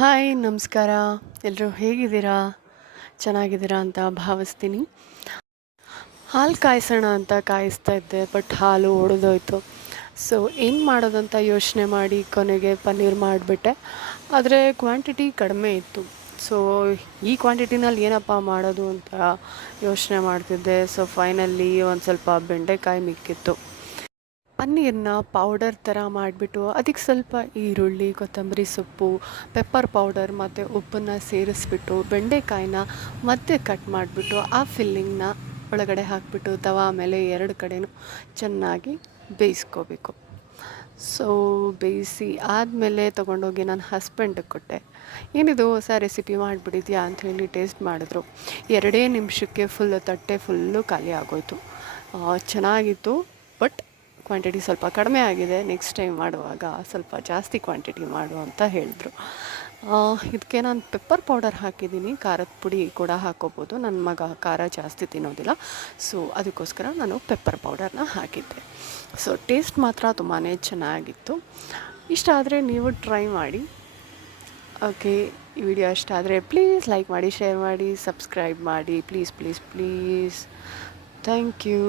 Hi ನಮಸ್ಕಾರ. ಎಲ್ಲರೂ ಹೇಗಿದ್ದೀರಾ? ಚೆನ್ನಾಗಿದ್ದೀರಾ ಅಂತ ಭಾವಿಸ್ತೀನಿ. ಹಾಲು ಕಾಯಿಸೋಣ ಅಂತ ಕಾಯಿಸ್ತಾ ಇದ್ದೆ, ಬಟ್ ಹಾಲು ಒಡೆದೋಯ್ತು. ಸೊ ಏನು ಮಾಡೋದಂತ ಯೋಚನೆ ಮಾಡಿ ಕೊನೆಗೆ ಪನ್ನೀರ್ ಮಾಡಿಬಿಟ್ಟೆ. ಆದರೆ ಕ್ವಾಂಟಿಟಿ ಕಡಿಮೆ ಇತ್ತು. ಸೊ ಈ ಕ್ವಾಂಟಿಟಿನಲ್ಲಿ ಏನಪ್ಪ ಮಾಡೋದು ಅಂತ ಯೋಚನೆ ಮಾಡ್ತಿದ್ದೆ. ಸೊ ಫೈನಲಿ ಒಂದು ಸ್ವಲ್ಪ ಬೆಂಡೆಕಾಯಿ ಮಿಕ್ಕಿತ್ತು. ಪನ್ನೀರನ್ನ ಪೌಡರ್ ಥರ ಮಾಡಿಬಿಟ್ಟು ಅದಕ್ಕೆ ಸ್ವಲ್ಪ ಈರುಳ್ಳಿ, ಕೊತ್ತಂಬರಿ ಸೊಪ್ಪು, ಪೆಪ್ಪರ್ ಪೌಡರ್ ಮತ್ತು ಉಪ್ಪನ್ನು ಸೇರಿಸ್ಬಿಟ್ಟು ಬೆಂಡೆಕಾಯಿನ ಮತ್ತೆ ಕಟ್ ಮಾಡಿಬಿಟ್ಟು ಆ ಫಿಲ್ಲಿಂಗ್ನ ಒಳಗಡೆ ಹಾಕಿಬಿಟ್ಟು ತವಾ ಮೇಲೆ ಎರಡು ಕಡೆನೂ ಚೆನ್ನಾಗಿ ಬೇಯಿಸ್ಕೋಬೇಕು. ಸೊ ಬೇಯಿಸಿ ಆದಮೇಲೆ ತೊಗೊಂಡೋಗಿ ನನ್ನ ಹಸ್ಬೆಂಡಿಗೆ ಕೊಟ್ಟೆ. ಏನಿದು ಹೊಸ ರೆಸಿಪಿ ಮಾಡಿಬಿಟ್ಟಿದ್ಯಾ ಅಂಥೇಳಿ ಟೇಸ್ಟ್ ಮಾಡಿದ್ರು. 2 ನಿಮಿಷಕ್ಕೆ ತಟ್ಟೆ ಫುಲ್ಲು ಖಾಲಿ ಆಗೋಯಿತು. ಚೆನ್ನಾಗಿತ್ತು, ಬಟ್ ಕ್ವಾಂಟಿಟಿ ಸ್ವಲ್ಪ ಕಡಿಮೆ ಆಗಿದೆ. ನೆಕ್ಸ್ಟ್ ಟೈಮ್ ಮಾಡುವಾಗ ಸ್ವಲ್ಪ ಜಾಸ್ತಿ ಕ್ವಾಂಟಿಟಿ ಮಾಡು ಅಂತ ಹೇಳಿದ್ರು. ಇದಕ್ಕೆ ನಾನು ಪೆಪ್ಪರ್ ಪೌಡರ್ ಹಾಕಿದ್ದೀನಿ. ಖಾರದ ಪುಡಿ ಕೂಡ ಹಾಕ್ಕೋಬೋದು. ನನ್ನ ಮಗ ಖಾರ ಜಾಸ್ತಿ ತಿನ್ನೋದಿಲ್ಲ, ಸೊ ಅದಕ್ಕೋಸ್ಕರ ನಾನು ಪೆಪ್ಪರ್ ಪೌಡರ್ನ ಹಾಕಿದ್ದೆ. ಸೊ ಟೇಸ್ಟ್ ಮಾತ್ರ ತುಂಬಾ ಚೆನ್ನಾಗಿತ್ತು. ಇಷ್ಟ ಆದರೆ ನೀವು ಟ್ರೈ ಮಾಡಿ. ಓಕೆ, ಈ ವಿಡಿಯೋ ಇಷ್ಟ ಆದರೆ ಪ್ಲೀಸ್ ಲೈಕ್ ಮಾಡಿ, ಶೇರ್ ಮಾಡಿ, ಸಬ್ಸ್ಕ್ರೈಬ್ ಮಾಡಿ. Please please please. Thank you.